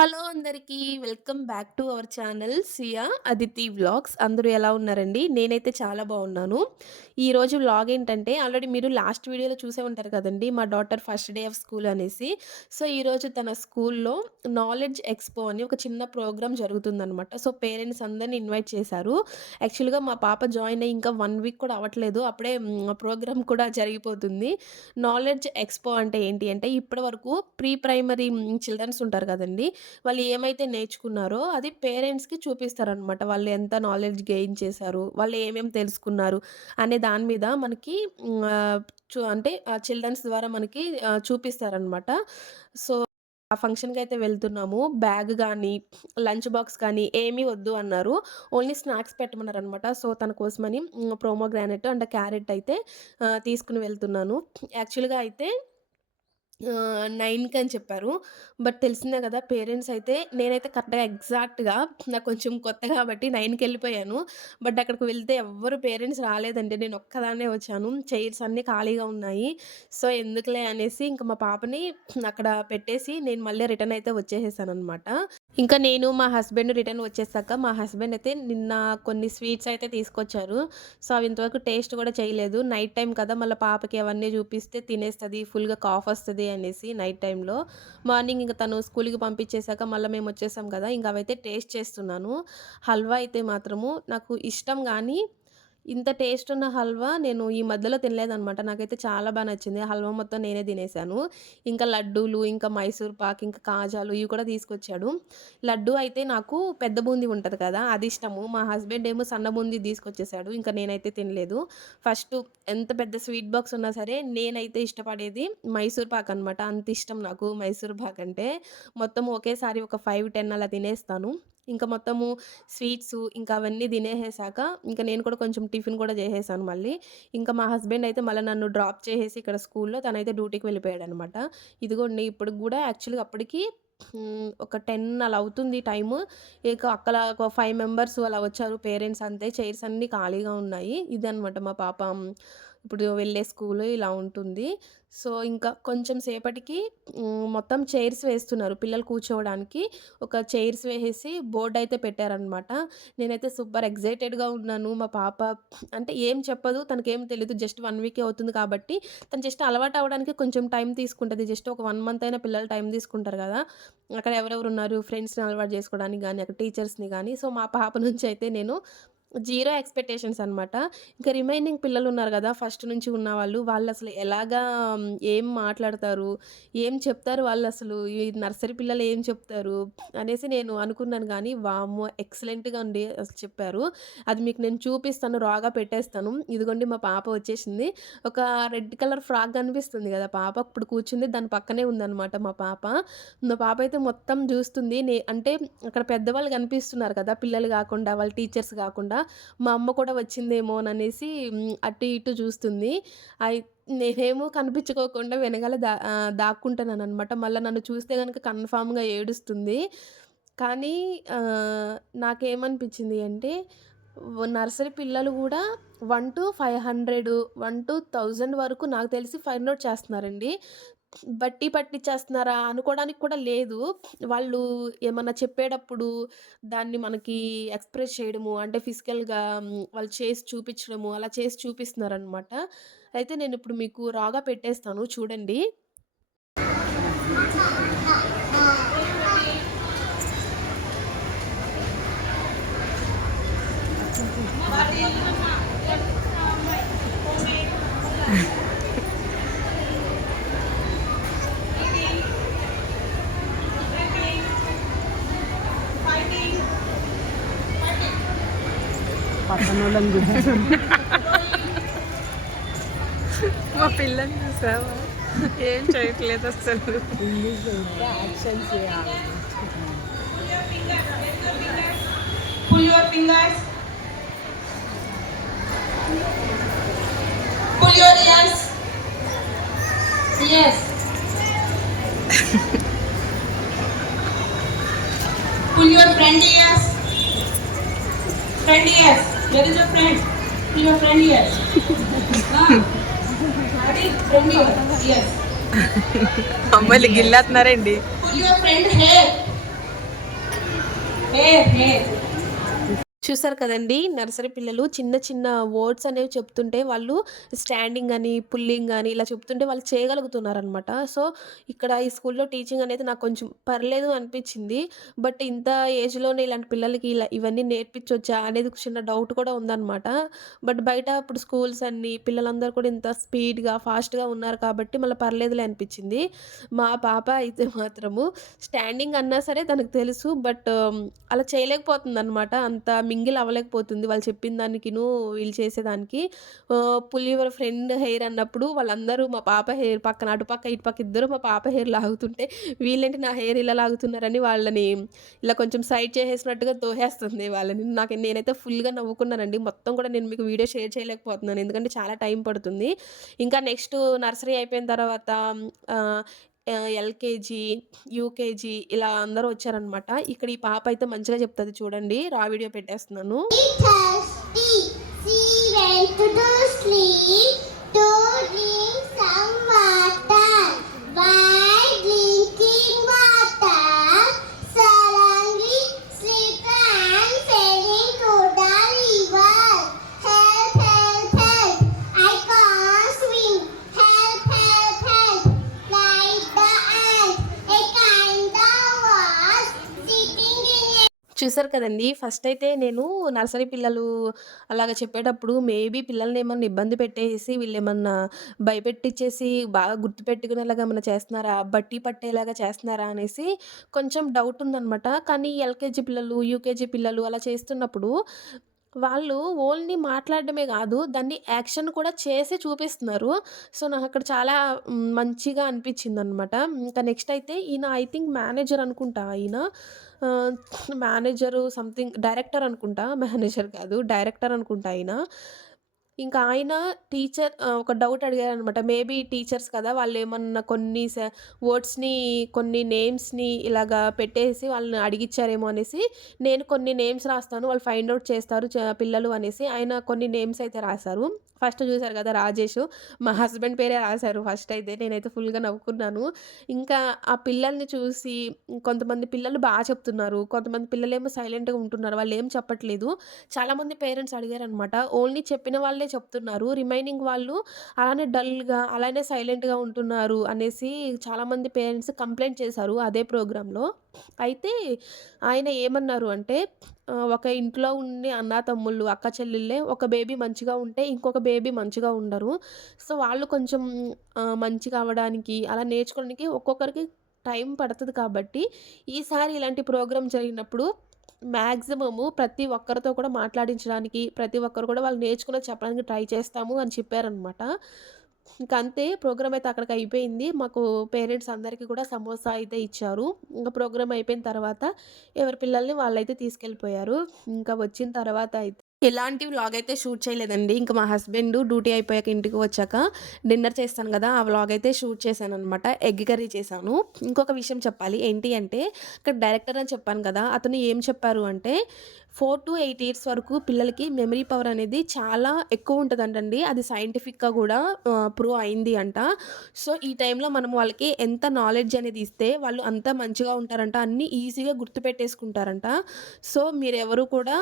Hello అందరికీ welcome back to our channel Siya Aditi vlogs. అందరూ ఎలా ఉన్నారండి? నేనైతే చాలా బాగున్నాను. ఈరోజు వ్లాగ్ ఏంటంటే ఆల్రెడీ మీరు లాస్ట్ వీడియోలో చూసే ఉంటారు కదండి మా daughter first day of school అనేసి. సో ఈరోజు తన స్కూల్లో నాలెడ్జ్ ఎక్స్పో అని ఒక చిన్న ప్రోగ్రామ్ జరుగుతుందనమాట సో పేరెంట్స్ అందరిని ఇన్వైట్ చేశారు. యాక్చువల్గా మా పాప జాయిన్ అయ్యి ఇంకా వన్ వీక్ కూడా అవ్వట్లేదు. అప్పుడే ప్రోగ్రామ్ కూడా జరిగిపోతుంది. నాలెడ్జ్ ఎక్స్పో అంటే ఏంటి అంటే ఇప్పటి వరకు ప్రీ ప్రైమరీ చిల్డ్రన్స్ ఉంటారు కదండి. వాళ్ళు ఏమైతే నేర్చుకున్నారో అది పేరెంట్స్‌కి చూపిస్తారనమాట. వాళ్ళు ఎంత నాలెడ్జ్ గెయిన్ చేశారు, వాళ్ళు ఏమేమి తెలుసుకున్నారు అనే దాని మీద మనకి చూ అంటే ఆ చిల్డ్రన్స్ ద్వారా మనకి చూపిస్తారనమాట. సో, ఆ ఫంక్షన్కి అయితే వెళ్తున్నాము. బ్యాగ్ కానీ లంచ్ బాక్స్ కానీ ఏమీ వద్దు అన్నారు. ఓన్లీ స్నాక్స్ పెట్టమన్నారు అనమాట సో, తన కోసమని ప్రోమో ప్రోమోగ్రానైట్ అండ్ క్యారెట్ అయితే తీసుకుని వెళ్తున్నాను. యాక్చువల్‌గా అయితే ఆహ్, 9కి అని చెప్పారు. బట్ తెలిసిందే కదా! పేరెంట్స్ అయితే నేనైతే కరెక్ట్‌గా ఎగ్జాక్ట్‌గా నాకు కొంచెం కొత్త కాబట్టి 9కెళ్ళిపోయాను. బట్ అక్కడికి వెళ్తే ఎవ్వరు పేరెంట్స్ రాలేదండి. నేను ఒక్కదాన్నే వచ్చాను. చైర్స్ అన్నీ ఖాళీగా ఉన్నాయి. సో, ఎందుకులే అనేసి ఇంక మా పాపని అక్కడ పెట్టేసి నేను మళ్ళీ రిటర్న్ అయితే వచ్చేసేసాననమాట. ఇంకా నేను మా హస్బెండ్ రిటర్న్ వచ్చేసాక మా హస్బెండ్ అయితే నిన్న కొన్ని స్వీట్స్ అయితే తీసుకొచ్చారు. సో, అవి ఇంతవరకు టేస్ట్ కూడా చేయలేదు. నైట్ టైం కదా! మళ్ళీ పాపకి అవన్నీ చూపిస్తే తినేస్తుంది ఫుల్‌గా కాఫ్ వస్తుంది అనేసి నైట్ టైంలో మార్నింగ్ ఇంకా తను స్కూల్‌కి పంపించేసాక మళ్ళీ మేము వచ్చేసాం కదా! ఇంకా అవైతే టేస్ట్ చేస్తున్నాను. హల్వా అయితే మాత్రము నాకు ఇష్టం కానీ ఇంత టేస్ట్ ఉన్న హల్వా నేను ఈ మధ్యలో తినలేదనమాట. నాకైతే చాలా బాగా నచ్చింది. హల్వా మొత్తం నేనే తినేసాను. ఇంకా లడ్డూలు, ఇంకా మైసూర్ పాక్, ఇంకా కాజాలు ఇవి కూడా తీసుకొచ్చాడు. లడ్డు అయితే నాకు పెద్ద బూందీ ఉంటుంది కదా! అది ఇష్టము. మా హస్బెండ్ ఏమో సన్న బూందీ తీసుకొచ్చేసాడు. ఇంకా నేనైతే తినలేదు. ఫస్ట్ ఎంత పెద్ద స్వీట్ బాక్స్ ఉన్నా సరే నేనైతే ఇష్టపడేది మైసూర్ పాక్ అనమాట. అంత ఇష్టం నాకు మైసూర్ పాక్ అంటే. మొత్తం ఒకేసారి ఒక 5, 10 అలా తినేస్తాను. ఇంకా మొత్తము స్వీట్స్ ఇంకా అవన్నీ తినేసాక ఇంకా నేను కూడా కొంచెం టిఫిన్ కూడా చేసేసాను మళ్ళీ. ఇంకా మా హస్బెండ్ అయితే మళ్ళీ నన్ను డ్రాప్ చేసేసి ఇక్కడ స్కూల్‌లో తనైతే డ్యూటీకి వెళ్ళిపోయాడు అనమాట ఇదిగోండి ఇప్పటికి కూడా యాక్చువల్‌గా అప్పటికి ఒక 10 అలా అవుతుంది టైము. ఇక అక్కడ ఒక ఫైవ్ మెంబర్స్ అలా వచ్చారు పేరెంట్స్ అంతే. చైర్స్ అన్నీ ఖాళీగా ఉన్నాయి. ఇదనమాట మా పాప ఇప్పుడు వెళ్ళే స్కూలు ఇలా ఉంటుంది. సో, ఇంకా కొంచెం సేపటికి మొత్తం చైర్స్ వేస్తున్నారు పిల్లలు కూర్చోవడానికి. ఒక చైర్స్ వేసేసి బోర్డ్ అయితే పెట్టారనమాట. నేనైతే సూపర్ ఎగ్జైటెడ్గా ఉన్నాను. మా పాప అంటే ఏం చెప్పదు. తనకేం తెలియదు జస్ట్ వన్ వీకే అవుతుంది కాబట్టి తను జస్ట్ అలవాటు అవ్వడానికి కొంచెం టైం తీసుకుంటుంది జస్ట్ ఒక వన్ మంత్ అయినా పిల్లలు టైం తీసుకుంటారు కదా! అక్కడ ఎవరెవరు ఉన్నారు ఫ్రెండ్స్‌ని అలవాటు చేసుకోవడానికి కానీ అక్కడ టీచర్స్‌ని కానీ సో, మా పాప నుంచి అయితే నేను జీరో ఎక్స్‌పెక్టేషన్స్ అనమాట. ఇంకా రిమైనింగ్ పిల్లలు ఉన్నారు కదా ఫస్ట్ నుంచి ఉన్న వాళ్ళు వాళ్ళు అసలు ఎలాగా ఏం మాట్లాడతారు? ఏం చెప్తారు వాళ్ళు అసలు ఈ నర్సరీ పిల్లలు ఏం చెప్తారు? అనేసి నేను అనుకున్నాను కానీ వాము ఎక్సలెంట్‌గా ఉండి అసలు చెప్పారు. అది మీకు నేను చూపిస్తాను. రాగా పెట్టేస్తాను. ఇదిగోండి మా పాప వచ్చేసింది. ఒక రెడ్ కలర్ ఫ్రాక్ కనిపిస్తుంది కదా పాప ఇప్పుడు కూర్చుంది. దాని పక్కనే ఉందన్నమాట మా పాప. మా పాప అయితే మొత్తం చూస్తుంది నే అంటే అక్కడ పెద్దవాళ్ళు కనిపిస్తున్నారు కదా! పిల్లలు కాకుండా వాళ్ళ టీచర్స్ కాకుండా కదా మా అమ్మ కూడా వచ్చిందేమోననేసి అనేసి అటు ఇటు చూస్తుంది. అయి నేనేమో కనిపించుకోకుండా వెనకాల దా దాక్కుంటున్నాను అనమాట మళ్ళీ నన్ను చూస్తే కనుక కన్ఫామ్గా ఏడుస్తుంది. కానీ నాకేమనిపించింది అంటే నర్సరీ పిల్లలు కూడా one to five hundred one to thousand వరకు నాకు తెలిసి ఫైండ్ అవుట్ చేస్తున్నారండి. బట్టి పట్టించేస్తున్నారా అనుకోవడానికి కూడా లేదు. వాళ్ళు ఏమన్నా చెప్పేటప్పుడు దాన్ని మనకి ఎక్స్‌ప్రెస్ చేయడము అంటే ఫిజికల్‌గా వాళ్ళు చేసి చూపించడము అలా చేసి చూపిస్తున్నారనమాట. అయితే నేను ఇప్పుడు మీకు రాగా పెట్టేస్తాను చూడండి. పక్కనోళ్ళని గుర్తు మా పిల్లని చూసావా ఏం చేయట్లేదు అసలు ఇంగ్లీష్ అయితే యాక్షన్ చేయాలి Pull your fingers. Pull your ears. Yes. Pull your friend ears. Friend ears. Friend your అమ్మాయిలు గిల్లాత్తున్నారండి చూసారు కదండీ! నర్సరీ పిల్లలు చిన్న చిన్న వర్డ్స్ అనేవి చెప్తుంటే వాళ్ళు స్టాండింగ్ అని, పుల్లింగ్ అని ఇలా చెప్తుంటే వాళ్ళు చేయగలుగుతున్నారనమాట. సో, ఇక్కడ ఈ స్కూల్‌లో టీచింగ్ అనేది నాకు కొంచెం పర్లేదు అనిపించింది బట్ ఇంత ఏజ్‌లోనే ఇలాంటి పిల్లలకి ఇలా ఇవన్నీ నేర్పించొచ్చా అనేది చిన్న డౌట్ కూడా ఉందన్నమాట బట్ బయట ఇప్పుడు స్కూల్స్ అన్నీ పిల్లలందరూ కూడా ఇంత స్పీడ్‌గా, ఫాస్ట్‌గా ఉన్నారు కాబట్టి మళ్ళీ పర్లేదులే అనిపించింది మా పాప అయితే మాత్రము స్టాండింగ్ అన్నా సరే తనకు తెలుసు. బట్ అలా చేయలేకపోతుందనమాట. అంత మింగిల్ అవ్వలేకపోతుంది. వాళ్ళు చెప్పిన దానికిను, వీళ్ళు చేసేదానికి. ఆహ్, పుల్ యువర్ ఫ్రెండ్ హెయిర్ అన్నప్పుడు వాళ్ళందరూ మా పాప హెయిర్ పక్కన అటుపక్క, ఇటుపక్క ఇద్దరు మా పాప హెయిర్ లాగుతుంటే వీళ్ళేంటి నా హెయిర్ ఇలా లాగుతున్నారని వాళ్ళని ఇలా కొంచెం సైడ్ చేసేసినట్టుగా తోహేస్తుంది వాళ్ళని. నాకు నేనైతే ఫుల్‌గా నవ్వుకున్నానండి. మొత్తం కూడా నేను మీకు వీడియో షేర్ చేయలేకపోతున్నాను. ఎందుకంటే చాలా టైం పడుతుంది. ఇంకా నెక్స్ట్ నర్సరీ అయిపోయిన తర్వాత ఎల్కేజీ యూకేజీ ఇలా అందరూ వచ్చారనమాట ఇక్కడ ఈ పాప అయితే మంచిగా చెప్తుంది చూడండి. రా వీడియో పెట్టేస్తున్నాను. చూసారు కదండీ! ఫస్ట్ అయితే నేను నర్సరీ పిల్లలు అలాగా చెప్పేటప్పుడు మేబీ పిల్లల్ని ఏమన్నా ఇబ్బంది పెట్టేసి వీళ్ళు ఏమన్నా భయపెట్టించేసి బాగా గుర్తుపెట్టుకునేలాగా ఏమన్నా చేస్తున్నారా? బట్టి పట్టేలాగా చేస్తున్నారా? అనేసి కొంచెం డౌట్ ఉందనమాట. కానీ ఎల్‌కేజీ పిల్లలు, యూకేజీ పిల్లలు అలా చేస్తున్నప్పుడు వాళ్ళు ఓన్లీ మాట్లాడడమే కాదు దాన్ని యాక్షన్ కూడా చేసి చూపిస్తున్నారు. సో, నాకు అక్కడ చాలా మంచిగా మంచిగా అనమాట ఇంకా నెక్స్ట్ అయితే ఈయన ఐ థింక్ మేనేజర్ అనుకుంటా ఈయన. మేనేజరు సంథింగ్ డైరెక్టర్ అనుకుంటా. మేనేజర్ కాదు. డైరెక్టర్ అనుకుంటా ఆయన. ఇంకా ఆయన టీచర్ ఒక డౌట్ అడిగారనమాట. మేబీ టీచర్స్ కదా! వాళ్ళు ఏమన్నా కొన్ని వర్డ్స్‌ని, కొన్ని నేమ్స్‌ని ఇలాగా పెట్టేసి వాళ్ళని అడిగిచ్చారేమో అనేసి, నేను కొన్ని నేమ్స్ రాస్తాను. వాళ్ళు ఫైండ్ అవుట్ చేస్తారు పిల్లలు అనేసి ఆయన కొన్ని నేమ్స్ అయితే రాశారు. ఫస్ట్ చూశారు కదా! రాజేష్ మా హస్బెండ్ పేరే రాశారు ఫస్ట్ అయితే. నేనైతే ఫుల్‌గా నవ్వుకున్నాను. ఇంకా ఆ పిల్లల్ని చూసి కొంతమంది పిల్లలు బాగా చెప్తున్నారు. కొంతమంది పిల్లలేమో సైలెంట్‌గా ఉంటున్నారు. వాళ్ళు ఏం చెప్పట్లేదు. చాలామంది పేరెంట్స్ అడిగారనమాట. ఓన్లీ చెప్పిన వాళ్ళే చెప్తున్నారు. రిమైనింగ్ వాళ్ళు అలానే డల్‌గా, అలానే సైలెంట్‌గా ఉంటున్నారు అనేసి చాలామంది పేరెంట్స్ కంప్లైంట్ చేశారు అదే ప్రోగ్రాంలో అయితే ఆయన ఏమన్నారు అంటే ఒక ఇంట్లో ఉండే అన్నాతమ్ముళ్ళు, అక్క చెల్లెళ్ళే ఒక బేబీ మంచిగా ఉంటే ఇంకొక బేబీ మంచిగా ఉండరు. సో, వాళ్ళు కొంచెం మంచిగా అవ్వడానికి అలా నేర్చుకోవడానికి ఒక్కొక్కరికి టైం పడుతుంది కాబట్టి, ఈసారి ఇలాంటి ప్రోగ్రాం జరిగినప్పుడు మ్యాక్సిమము ప్రతి ఒక్కరితో కూడా మాట్లాడించడానికి, ప్రతి ఒక్కరు కూడా వాళ్ళు నేర్చుకుని చెప్పడానికి ట్రై చేస్తాము అని చెప్పారనమాట. ఇంక అంతే ప్రోగ్రామ్ అయితే అక్కడికి అయిపోయింది. మాకు పేరెంట్స్ అందరికీ కూడా సమోసా అయితే ఇచ్చారు. ఇంకా ప్రోగ్రామ్ అయిపోయిన తర్వాత ఎవరి పిల్లల్ని వాళ్ళైతే తీసుకెళ్ళిపోయారు. ఇంకా వచ్చిన తర్వాత అయితే ఎలాంటి వ్లాగ్ అయితే షూట్ చేయలేదండి. ఇంకా మా హస్బెండ్ డ్యూటీ అయిపోయాక ఇంటికి వచ్చాక డిన్నర్ చేస్తాను కదా ఆ వ్లాగ్ అయితే షూట్ చేశాను అనమాట ఎగ్ కర్రీ చేశాను. ఇంకొక విషయం చెప్పాలి. ఏంటి అంటే ఇక్కడ డైరెక్టర్ అని చెప్పాను కదా! అతను ఏం చెప్పారు అంటే 4-8 ఇయర్స్ వరకు పిల్లలకి మెమరీ పవర్ అనేది చాలా ఎక్కువ ఉంటదంటండి. అది సైంటిఫిక్‌గా కూడా ప్రూవ్ అయింది అంట. సో, ఈ టైంలో మనం వాళ్ళకి ఎంత నాలెడ్జ్ అనేది ఇస్తే వాళ్ళు అంత మంచిగా ఉంటారంట. అన్నీ ఈజీగా గుర్తుపెట్టేసుకుంటారంట. సో, మీరెవరు కూడా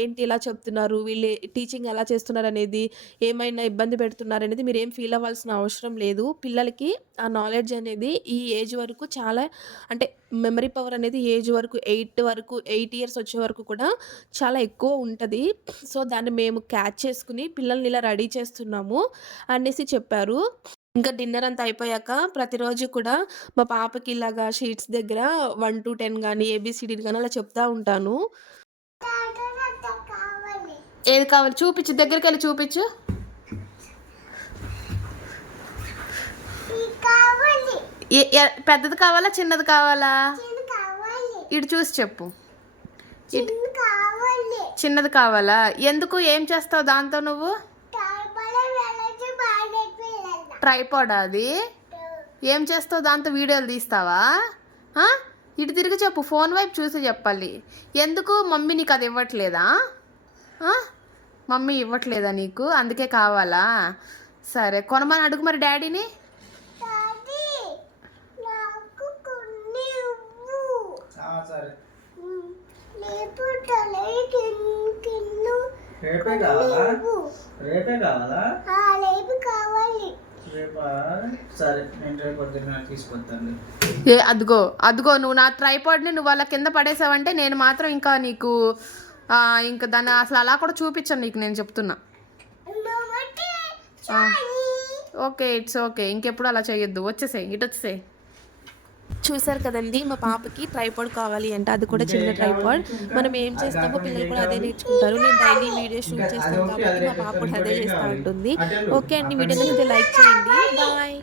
ఏంటి ఇలా చెప్తున్నారు, వీళ్ళు టీచింగ్ ఎలా చేస్తున్నారు అనేది ఏమైనా ఇబ్బంది పెడుతున్నారనే మీరు ఏం ఫీల్ అవ్వాల్సిన అవసరం లేదు. పిల్లలకి ఆ నాలెడ్జ్ అనేది ఈ ఏజ్ వరకు చాలా అంటే మెమరీ పవర్ అనేది ఏజ్ వరకు ఎయిట్ వరకు ఎయిట్ ఇయర్స్ వచ్చే వరకు కూడా చాలా ఎక్కువ ఉంటుంది సో, దాన్ని మేము క్యాచ్ చేసుకుని పిల్లల్ని ఇలా రెడీ చేస్తున్నాము అనేసి చెప్పారు. ఇంకా డిన్నర్ అంతా అయిపోయాక ప్రతిరోజు కూడా మా పాపకి ఇలాగా షీట్స్ దగ్గర 1-10 గాని, ఏబీసీడీలు కానీ అలా చెప్తా ఉంటాను. ఏది కావాలి చూపించు దగ్గరికి వెళ్ళి చూపించు కావాలి పెద్దది కావాలా? చిన్నది కావాలా? ఇటు చూసి చెప్పు. చిన్నది కావాలా? ఎందుకు? ఏం చేస్తావు దాంతో నువ్వు? ట్రైపాడా అది? ఏం చేస్తావు దాంతో వీడియోలు తీస్తావా? ఇటు తిరిగి చెప్పు. ఫోన్ వైపు చూసి చెప్పాలి. ఎందుకు మమ్మీ నీకు అది ఇవ్వట్లేదా? మమ్మీ ఇవ్వట్లేదా నీకు? అందుకే కావాలా? సరే కొనమని అడుగు మరి డాడీని. డాడీ నాకు కొన్ని ఇవ్వు సరే ఉమ్. రేపు తొలగి కింద రేపే కావాలా రేపు రేపే కావాలా ఆ రేపు కావాలి రేపా సరే నేను రేపు పొద్దున్న తీసుకొస్తాను ఏ అదిగో అదిగో నువ్వు నా ట్రైపాడ్ని నువ్వు అలా కింద పడేసావంటే నేను మాత్రం ఇంకా నీకు ఆ, ఇంకా దాన్ని అసలు అలా కూడా చూపించాను నీకు నేను చెప్తున్నా. ఓకే ఇట్స్ ఓకే ఇంకెప్పుడు అలా చేయొద్దు వచ్చేసేయ్ ఇటు వచ్చేసేయ్ చూసారు కదండి మా పాపకి ట్రైపాడ్ కావాలి అంటే అది కూడా చిన్న ట్రైపాడ్ మనం ఏం చేస్తామో పిల్లలు కూడా అదే నేర్చుకుంటారు. నేను డైలీ వీడియో షూట్ చేస్తాను కాబట్టి మా పాప కూడా అదే చేస్తూ ఉంటుంది. ఓకే అండి వీడియో లైక్ చేయండి. బాయ్